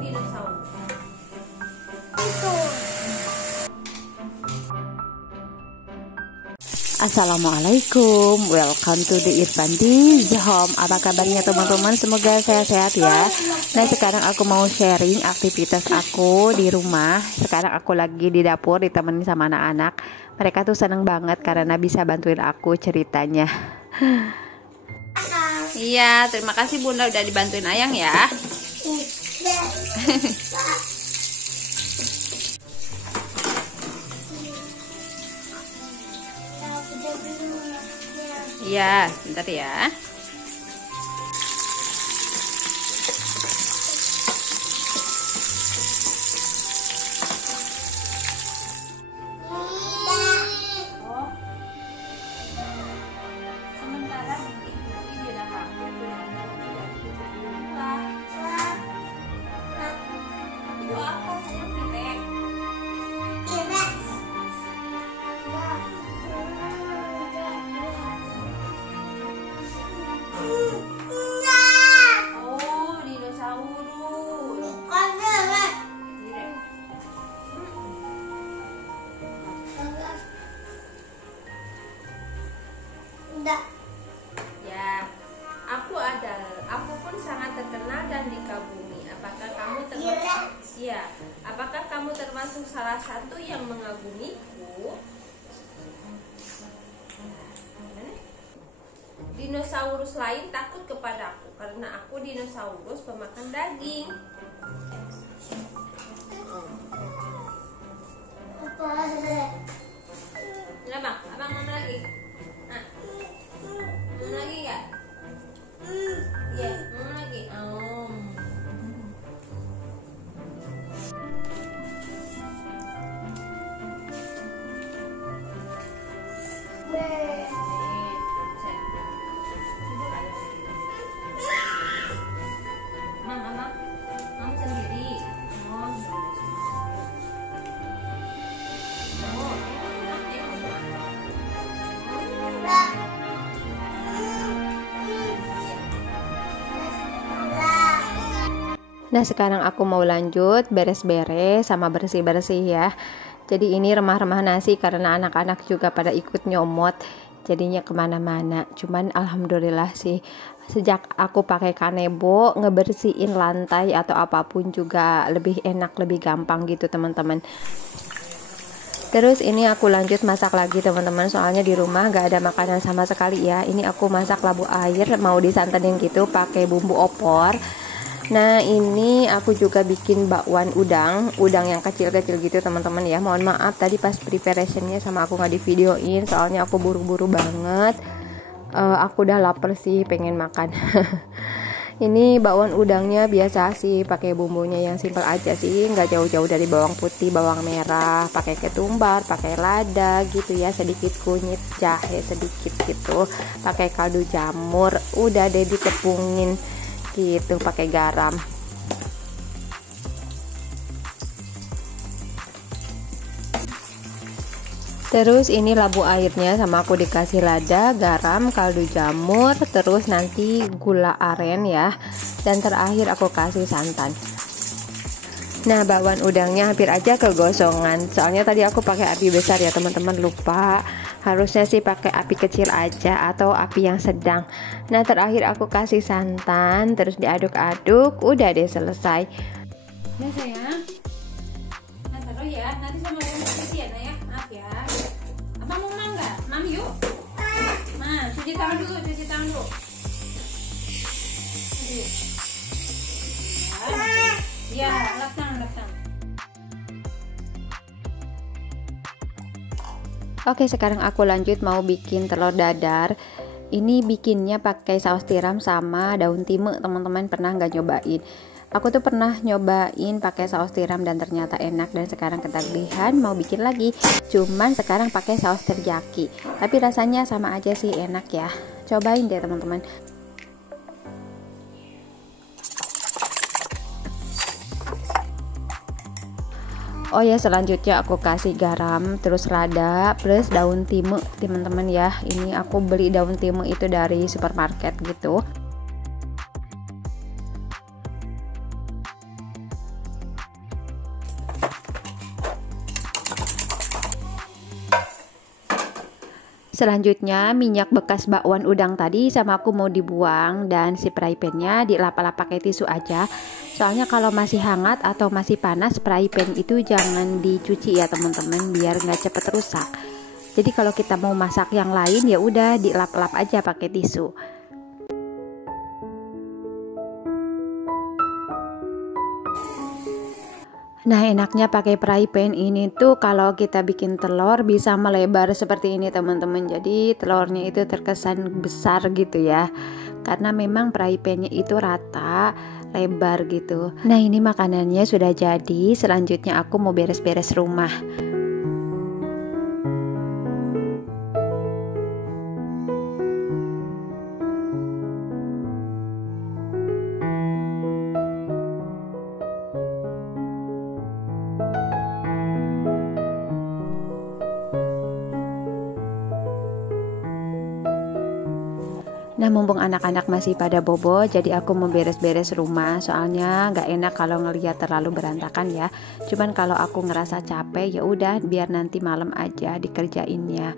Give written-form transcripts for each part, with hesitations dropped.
dinosaurus. Assalamualaikum, welcome to the Irfandi's Home. Apa kabarnya teman-teman? Semoga sehat-sehat ya. Nah, sekarang aku mau sharing aktivitas aku di rumah. Sekarang aku lagi di dapur ditemenin sama anak-anak. Mereka tuh seneng banget karena bisa bantuin aku ceritanya. Iya, terima kasih Bunda udah dibantuin Ayang ya. Iya, bentar ya. Ya, aku pun sangat terkenal dan dikagumi. Apakah kamu termasuk salah satu yang mengagumiku? Dinosaurus lain takut kepadaku karena aku dinosaurus pemakan daging. Kenapa? Abang mau lagi? Mau lagi nggak? Iya, mau lagi. Mam sendiri. Nah, sekarang aku mau lanjut beres-beres sama bersih-bersih ya. Jadi ini remah-remah nasi karena anak-anak juga pada ikut nyomot, jadinya kemana-mana. Cuman alhamdulillah sih, sejak aku pakai kanebo, ngebersihin lantai atau apapun juga lebih enak, lebih gampang gitu teman-teman. Terus ini aku lanjut masak lagi teman-teman, soalnya di rumah gak ada makanan sama sekali ya. Ini aku masak labu air, mau disantenin gitu pakai bumbu opor. Nah, ini aku juga bikin bakwan udang yang kecil-kecil gitu teman-teman ya. Mohon maaf tadi pas preparationnya sama aku nggak di videoin, soalnya aku buru-buru banget. Aku udah lapar sih, pengen makan. Ini bakwan udangnya biasa sih, pakai bumbunya yang simpel aja sih, nggak jauh-jauh dari bawang putih, bawang merah, pakai ketumbar, pakai lada gitu ya, sedikit kunyit, jahe sedikit gitu, pakai kaldu jamur, udah deh ditepungin gitu pakai garam. Terus ini labu airnya sama aku dikasih lada, garam, kaldu jamur, terus nanti gula aren ya, dan terakhir aku kasih santan. Nah, bakwan udangnya hampir aja kegosongan, soalnya tadi aku pakai api besar ya teman-teman, lupa. Harusnya sih pakai api kecil aja atau api yang sedang. Nah, terakhir aku kasih santan, terus diaduk-aduk, udah deh selesai. Nah sayang, nah taruh ya, nanti sama yang kasih ya, nah ya, maaf ya. Abang mau makan nggak? Mam yuk. Nah, cuci tangan dulu. Ya, lap tangan. Oke, sekarang aku lanjut mau bikin telur dadar. Ini bikinnya pakai saus tiram sama daun time. Teman-teman pernah nggak nyobain? Aku tuh pernah nyobain pakai saus tiram dan ternyata enak, dan sekarang ketagihan mau bikin lagi. Cuman sekarang pakai saus teriyaki. Tapi rasanya sama aja sih, enak ya. Cobain deh teman-teman. Oh ya, selanjutnya aku kasih garam, terus lada, plus daun time teman-teman ya. Ini aku beli daun time itu dari supermarket gitu. Selanjutnya minyak bekas bakwan udang tadi sama aku mau dibuang, dan si fry pan-nya dilap-lap pakai tisu aja. Soalnya kalau masih hangat atau masih panas, fry pan itu jangan dicuci ya teman-teman, biar nggak cepet rusak. Jadi kalau kita mau masak yang lain ya udah dilap-lap aja pakai tisu. Nah, enaknya pakai fry pan ini tuh kalau kita bikin telur bisa melebar seperti ini teman-teman. Jadi telurnya itu terkesan besar gitu ya. Karena memang fry pan-nya itu rata, lebar gitu. Nah, ini makanannya sudah jadi. Selanjutnya aku mau beres-beres rumah. Nah, mumpung anak-anak masih pada bobo, jadi aku mau beres-beres rumah. Soalnya nggak enak kalau ngelihat terlalu berantakan ya. Cuman kalau aku ngerasa capek ya udah biar nanti malam aja dikerjainnya.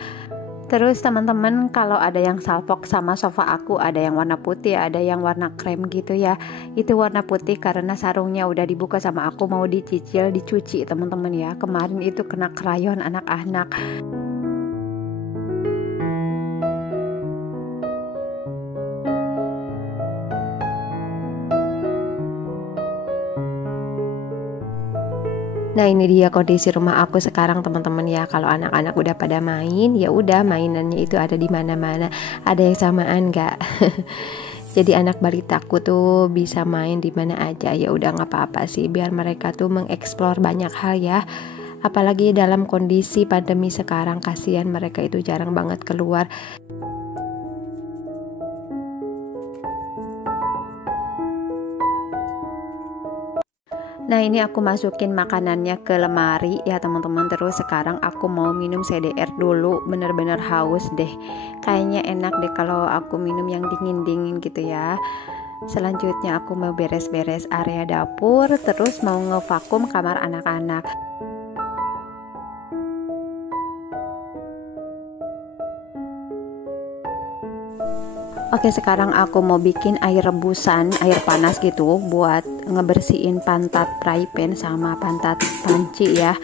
Terus teman-teman, kalau ada yang salfok sama sofa aku, ada yang warna putih, ada yang warna krem gitu ya. Itu warna putih karena sarungnya udah dibuka sama aku, mau dicicil dicuci teman-teman ya. Kemarin itu kena krayon anak-anak. Nah, ini dia kondisi rumah aku sekarang teman-teman ya. Kalau anak-anak udah pada main, ya udah mainannya itu ada di mana-mana. Ada yang samaan nggak? Jadi anak balitaku tuh bisa main di mana aja. Ya udah nggak apa-apa sih, biar mereka tuh mengeksplor banyak hal ya. Apalagi dalam kondisi pandemi sekarang, kasihan mereka itu jarang banget keluar. Nah, ini aku masukin makanannya ke lemari ya teman-teman. Terus sekarang aku mau minum CDR dulu, bener-bener haus deh. Kayaknya enak deh kalau aku minum yang dingin-dingin gitu ya. Selanjutnya aku mau beres-beres area dapur, terus mau ngevakum kamar anak-anak. Oke, sekarang aku mau bikin air rebusan, air panas gitu buat ngebersihin pantat fry pan sama pantat panci ya,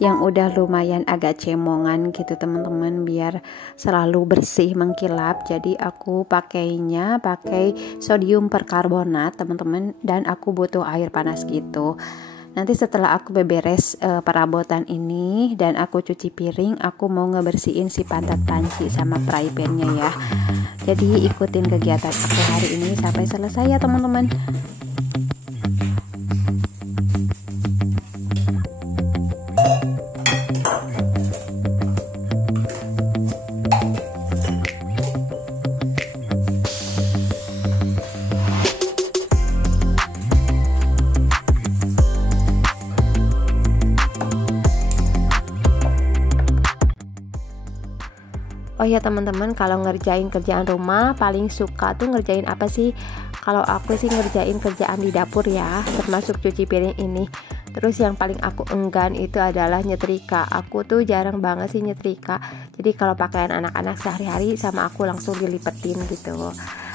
yang udah lumayan agak cemongan gitu teman-teman, biar selalu bersih mengkilap. Jadi aku pakainya pakai sodium perkarbonat teman-teman, dan aku butuh air panas gitu. Nanti setelah aku beberes perabotan ini dan aku cuci piring, aku mau ngebersihin si pantat panci sama fry pan-nya ya. Jadi ikutin kegiatan aku hari ini sampai selesai ya teman-teman. Oh ya teman-teman, kalau ngerjain kerjaan rumah paling suka tuh ngerjain apa sih? Kalau aku sih ngerjain kerjaan di dapur ya, termasuk cuci piring ini. Terus yang paling aku enggan itu adalah nyetrika. Aku tuh jarang banget sih nyetrika. Jadi kalau pakaian anak-anak sehari-hari sama aku langsung dilipetin gitu,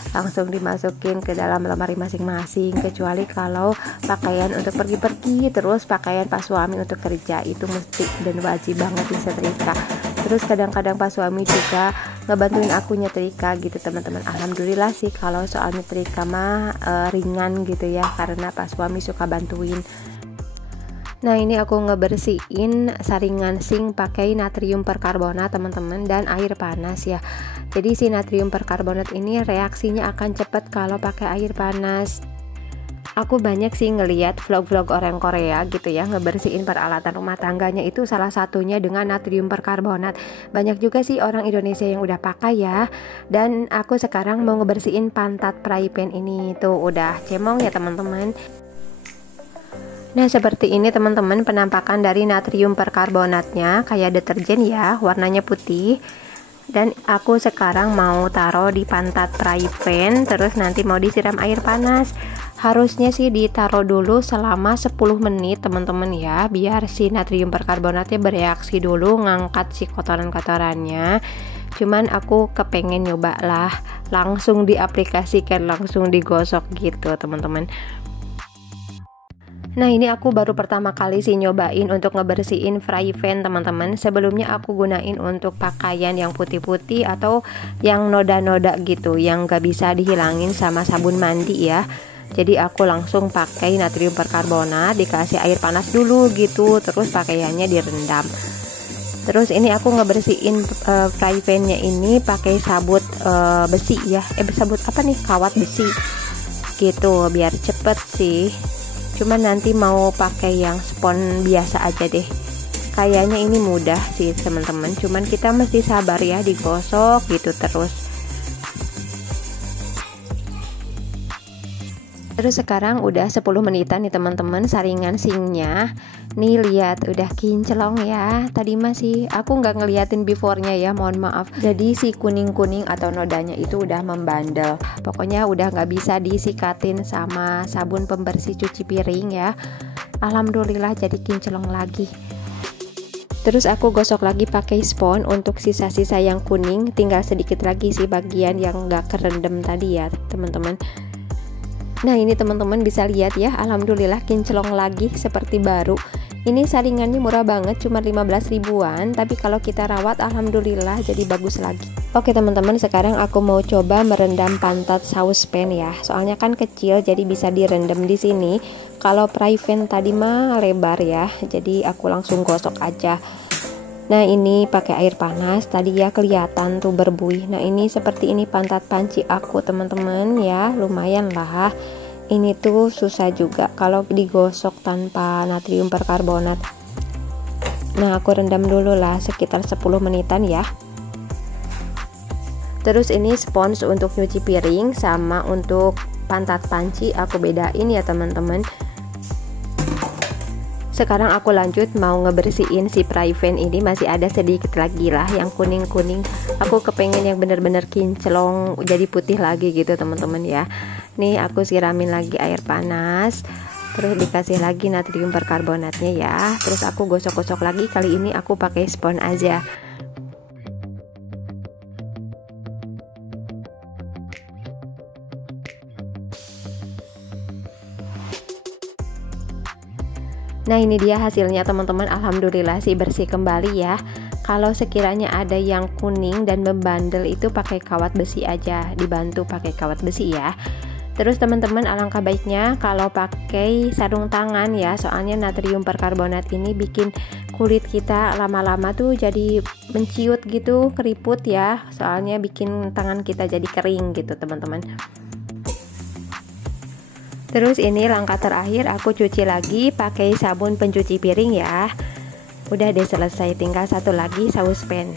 langsung dimasukin ke dalam lemari masing-masing. Kecuali kalau pakaian untuk pergi-pergi, terus pakaian pas suami untuk kerja, itu mesti dan wajib banget disetrika. Terus kadang-kadang pas suami juga ngebantuin aku nyetrika gitu teman-teman. Alhamdulillah sih kalau soal nyetrika mah ringan gitu ya, karena pas suami suka bantuin. Nah, ini aku ngebersihin saringan sink pakai natrium perkarbonat teman-teman, dan air panas ya. Jadi si natrium perkarbonat ini reaksinya akan cepat kalau pakai air panas. Aku banyak sih ngeliat vlog-vlog orang Korea gitu ya, ngebersihin peralatan rumah tangganya itu salah satunya dengan natrium perkarbonat. Banyak juga sih orang Indonesia yang udah pakai ya. Dan aku sekarang mau ngebersihin pantat fry pan ini, tuh udah cemong ya teman-teman. Nah, seperti ini teman-teman penampakan dari natrium perkarbonatnya, kayak deterjen ya, warnanya putih. Dan aku sekarang mau taruh di pantat fry pan, terus nanti mau disiram air panas. Harusnya sih ditaruh dulu selama 10 menit teman-teman ya, biar si natrium perkarbonatnya bereaksi dulu ngangkat si kotoran-kotorannya. cuman aku kepengen nyoba lah langsung diaplikasikan, langsung digosok gitu teman-teman. Nah ini aku baru pertama kali sih nyobain untuk ngebersihin fry pan teman-teman. Sebelumnya aku gunain untuk pakaian yang putih-putih atau yang noda-noda gitu, yang gak bisa dihilangin sama sabun mandi ya. Jadi aku langsung pakai natrium perkarbonat, dikasih air panas dulu gitu, terus pakaiannya direndam. Terus ini aku ngebersihin fry pan-nya ini pakai sabut besi ya, sabut apa nih, kawat besi gitu biar cepet sih. Cuman nanti mau pakai yang spons biasa aja deh. Kayaknya ini mudah sih teman-teman. Cuman kita mesti sabar ya digosok gitu terus. Terus sekarang udah 10 menitan nih teman-teman saringan sinknya. Nih lihat udah kinclong ya. Tadi masih aku nggak ngeliatin before-nya ya, mohon maaf. Jadi si kuning-kuning atau nodanya itu udah membandel. Pokoknya udah nggak bisa disikatin sama sabun pembersih cuci piring ya. Alhamdulillah jadi kinclong lagi. Terus aku gosok lagi pakai spons untuk sisa-sisa yang kuning. Tinggal sedikit lagi sih bagian yang nggak kerendam tadi ya teman-teman. Nah ini teman-teman bisa lihat ya, alhamdulillah kinclong lagi seperti baru. Ini saringannya murah banget, cuma 15 ribuan, tapi kalau kita rawat alhamdulillah jadi bagus lagi. Oke teman-teman, sekarang aku mau coba merendam pantat saucepan ya. Soalnya kan kecil jadi bisa direndam di sini. Kalau fry pan tadi mah lebar ya, jadi aku langsung gosok aja. Nah ini pakai air panas, tadi ya kelihatan tuh berbuih. Nah ini seperti ini pantat panci aku teman-teman ya, lumayan lah. Ini tuh susah juga kalau digosok tanpa natrium perkarbonat. Nah aku rendam dulu lah sekitar 10 menitan ya. Terus ini spons untuk nyuci piring sama untuk pantat panci aku bedain ya teman-teman. Sekarang aku lanjut mau ngebersihin si fry pan ini, masih ada sedikit lagi lah yang kuning-kuning. Aku kepengen yang bener-bener kinclong jadi putih lagi gitu teman-teman ya. Nih aku siramin lagi air panas, terus dikasih lagi natrium perkarbonatnya ya. Terus aku gosok-gosok lagi, kali ini aku pakai spons aja. Nah ini dia hasilnya teman-teman, alhamdulillah sih bersih kembali ya. Kalau sekiranya ada yang kuning dan membandel itu pakai kawat besi aja, dibantu pakai kawat besi ya. Terus teman-teman alangkah baiknya kalau pakai sarung tangan ya, soalnya natrium perkarbonat ini bikin kulit kita lama-lama tuh jadi menciut gitu, keriput ya, soalnya bikin tangan kita jadi kering gitu teman-teman. Terus ini langkah terakhir aku cuci lagi pakai sabun pencuci piring ya. Udah deh selesai, tinggal satu lagi saucepan.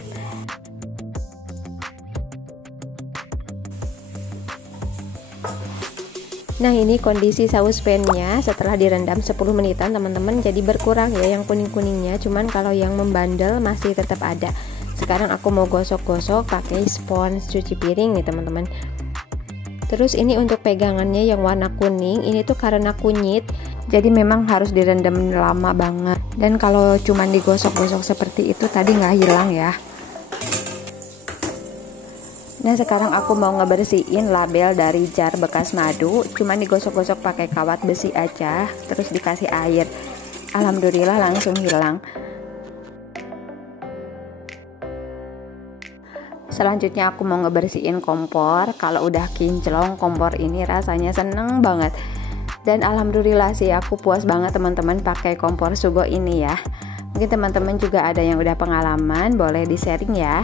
Nah ini kondisi saucepannya setelah direndam 10 menitan teman-teman, jadi berkurang ya yang kuning-kuningnya, cuman kalau yang membandel masih tetap ada. Sekarang aku mau gosok-gosok pakai spons cuci piring nih teman-teman. Terus ini untuk pegangannya yang warna kuning, ini tuh karena kunyit, jadi memang harus direndam lama banget. Dan kalau cuman digosok-gosok seperti itu tadi nggak hilang ya. Nah sekarang aku mau ngebersihin label dari jar bekas madu, cuman digosok-gosok pakai kawat besi aja, terus dikasih air. Alhamdulillah langsung hilang. Selanjutnya aku mau ngebersihin kompor. Kalau udah kinclong kompor ini rasanya seneng banget. Dan alhamdulillah sih aku puas banget teman-teman pakai kompor Sugo ini ya. Mungkin teman-teman juga ada yang udah pengalaman, boleh di-sharing ya.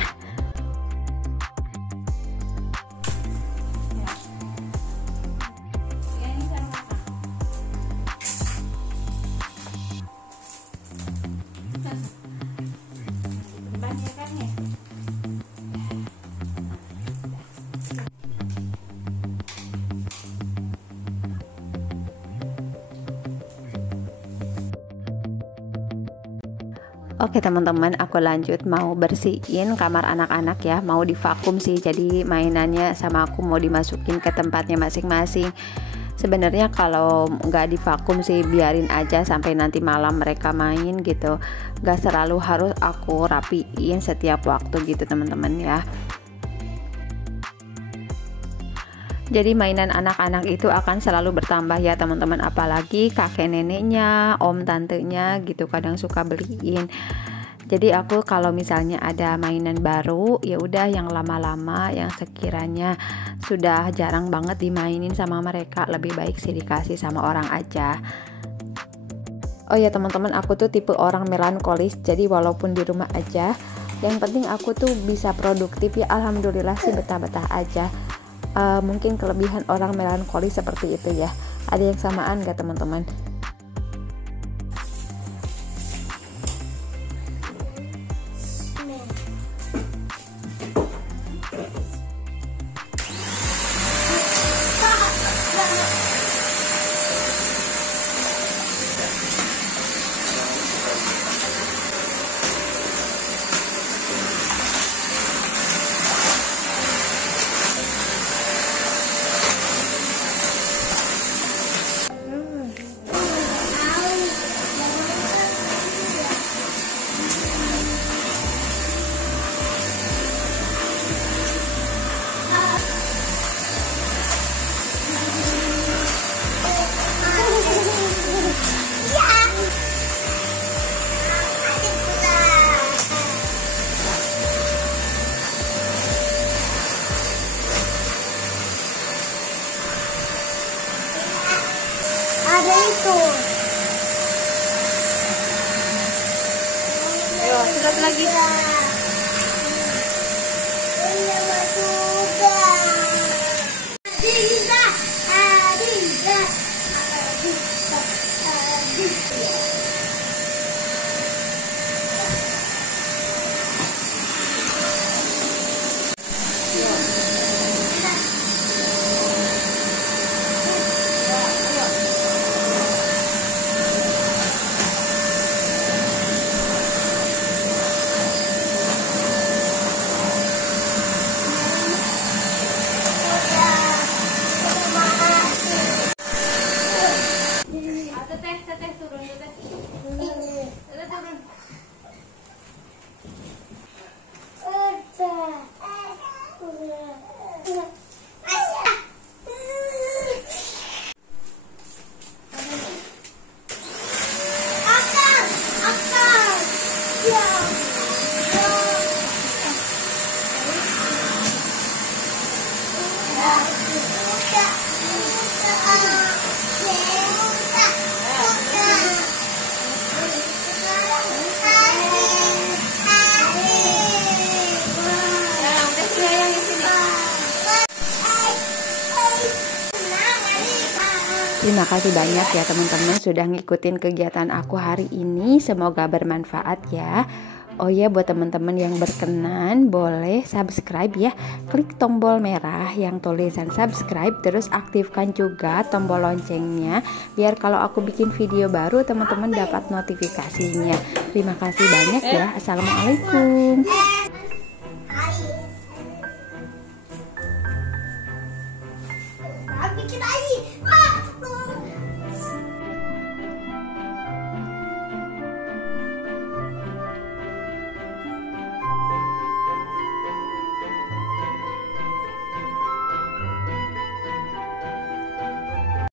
Oke teman-teman, aku lanjut mau bersihin kamar anak-anak ya. Mau divakum sih, jadi mainannya sama aku mau dimasukin ke tempatnya masing-masing. Sebenarnya kalau nggak divakum sih biarin aja sampai nanti malam mereka main gitu, nggak selalu harus aku rapiin setiap waktu gitu teman-teman ya. Jadi mainan anak-anak itu akan selalu bertambah ya teman-teman, apalagi kakek neneknya, om tantenya gitu kadang suka beliin. Jadi aku kalau misalnya ada mainan baru, ya udah yang lama-lama, yang sekiranya sudah jarang banget dimainin sama mereka, lebih baik sih dikasih sama orang aja. Oh ya teman-teman, aku tuh tipe orang melankolis, jadi walaupun di rumah aja, yang penting aku tuh bisa produktif ya, alhamdulillah sih betah-betah aja. Mungkin kelebihan orang melankolis seperti itu ya. Ada yang samaan gak teman-teman? Ada itu. Ayo, sedot lagi. Iya, juga. Adiza, Adiza, Adiza, Adiza. Teteh turun, teteh. Teteh turun. Terima kasih banyak ya teman-teman sudah ngikutin kegiatan aku hari ini. Semoga bermanfaat ya. Oh ya, buat teman-teman yang berkenan boleh subscribe ya. Klik tombol merah yang tulisan subscribe, terus aktifkan juga tombol loncengnya biar kalau aku bikin video baru teman-teman dapat notifikasinya. Terima kasih banyak ya. Assalamualaikum.